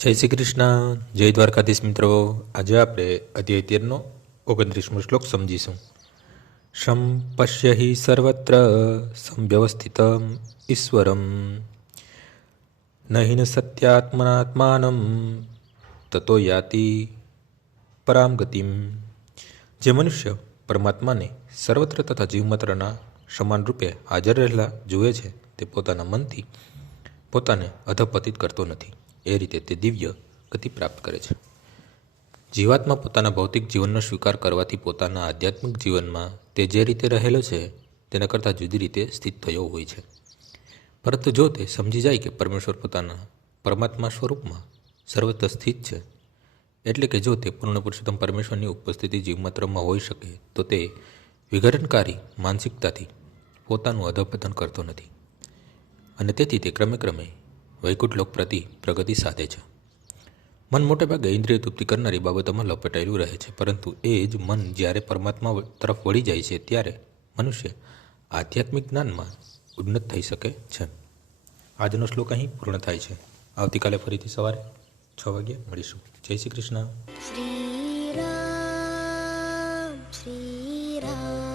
જય શ્રી કૃષ્ણ, જય દ્વારકાધીશ મિત્રો. આજે આપણે અધ્યાય 13નો 29મો શ્લોક સમજીશું. શમ પશ્ય હિ સર્વત્ર સંવ્યવસ્થિતમ ઈશ્વરમ નહિ સત્યાત્મનાત્માનમ તતો યાતિ પરામ ગતિમ. જે મનુષ્ય પરમાત્માને સર્વત્ર તથા જીવમાત્રના સમાન રૂપે હાજર રહેલા જુએ છે તે પોતાના મનથી પોતાને અધપતિત કરતો નથી. એ રીતે તે દિવ્ય ગતિ પ્રાપ્ત કરે છે. જીવાત્મા પોતાના ભૌતિક જીવનનો સ્વીકાર કરવાથી પોતાના આધ્યાત્મિક જીવનમાં તે જે રીતે રહેલો છે તેના કરતાં જુદી રીતે સ્થિત થયો હોય છે. પરંતુ જો તે સમજી જાય કે પરમેશ્વર પોતાના પરમાત્મા સ્વરૂપમાં સર્વત્ર સ્થિત છે, એટલે કે જો તે પૂર્ણ પુરુષોત્તમ પરમેશ્વરની ઉપસ્થિતિ જીવમાત્રમાં હોઈ શકે, તો તે વિઘટનકારી માનસિકતાથી પોતાનું અધપતન કરતો નથી અને તેથી તે ક્રમે ક્રમે વૈકુંઠ લોક પ્રતિ પ્રગતિ સાધે છે. મન મોટેભાગે ઇન્દ્રિય તૃપ્તિ કરનારી બાબતોમાં લપેટાયેલું રહે છે, પરંતુ એ જ મન જ્યારે પરમાત્મા તરફ વળી જાય છે ત્યારે મનુષ્ય આધ્યાત્મિક જ્ઞાનમાં ઉન્નત થઈ શકે છે. આજનો શ્લોક અહીં પૂર્ણ થાય છે. આવતીકાલે ફરીથી સવારે 6 વાગ્યે મળીશું. જય શ્રી કૃષ્ણ. શ્રી રામ